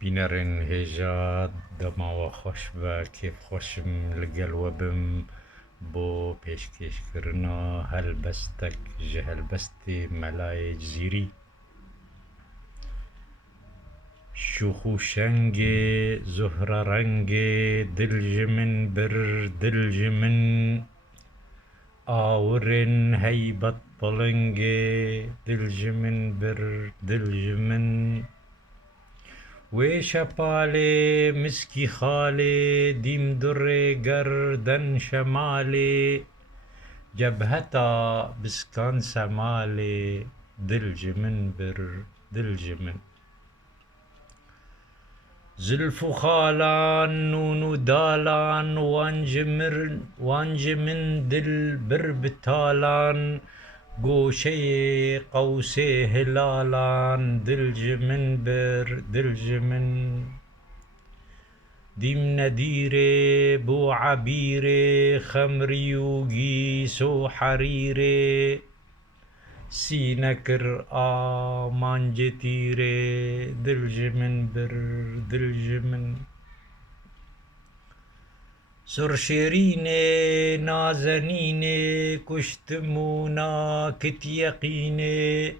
بینرین هجاد دما و خوش و کیف خوشم لگل و بم بو پیشکش کرنا هلبستک جهلبستی ملای جزیری شوخو شنگ زهر رنگ دلجمن بر دلجمن آورن هیبت بلنگ دلجمن بر دلجمن ويش بالي مسكي خالي ديم دري قردن شمالي جبهتا بسكان سمالي دلجمن بر دلجمن زلفو خالان نونو دالان وانجمن دل بر بتالان گوشه قوسه هلالان دلجمن بر دلجمن دیم ندیره بو عبیره خمریوگی سو حریره سینکر آمان جتیره دلجمن بر دلجمن سرشيريني نازنيني كشتمونا كت يقيني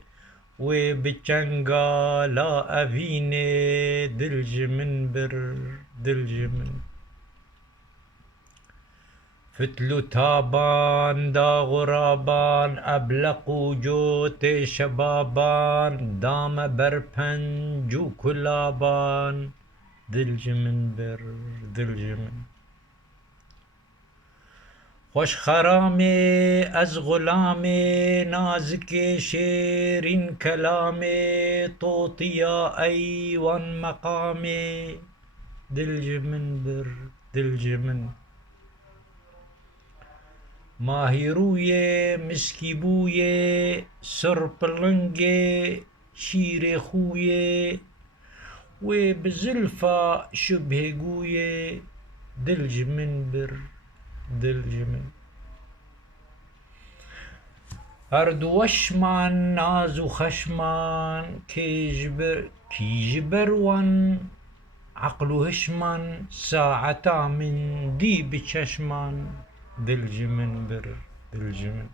وبچنگا لا أفيني دلجمن بر دلجمن فتلو تابان دا غرابان أبلقو جوت شبابان دام برپن جو كلابان دلجمن بر دلجمن خوش خرامي از غلامي نازك شيرين كلامي طوطيا أيوان مقامي دلجمن بر دلجمن ماهروية مسكي بوية سربلنجي شير خوية وبزلفة شبه قوية دلجمن بر دلجمن هرد وشمان ناز خشمان كيجبر وان عقلو هشمان ساعتا من دي بچشمان دلجمن بر دلجمن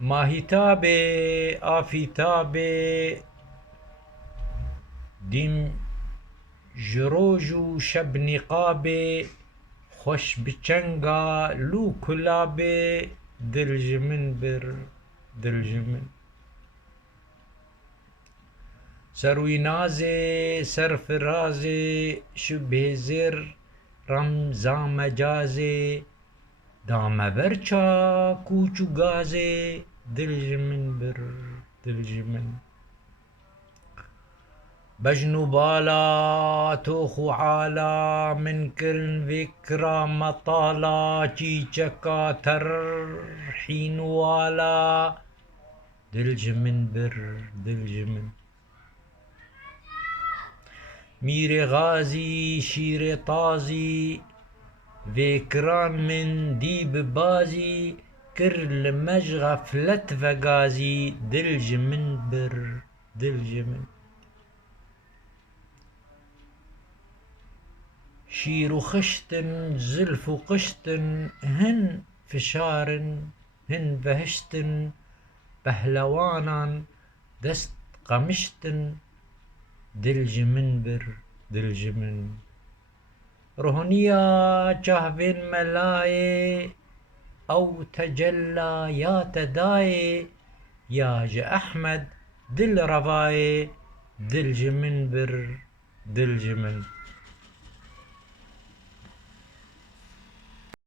ماهتابي آفيتابي ديم جروجو شب نقابي خوش بچنگا لو كلابي دلجمن بر دلجمن سروي نازي سرفرازي شبه زر رمزا مجازي دام برچا کوچو غازي دلجمن بر دلجمن بجنو بالا توخو عالا من كرن فكرة مطالا چيچكا ترحين والا دلجمن بر دلجمن مير غازي شير طازي فكران من ديب بازي كرل مجغفلت فغازي دلجمن بر دلجمن شير خشتن زلف قشتن هن فشارن هن بهشتن بهلوانا دست قمشتن دلجمن بر دلجمن رهنيا جهبن ملاي أو تجلى يا تداي يا ج أحمد دل رواي دلجمن بر دلجمن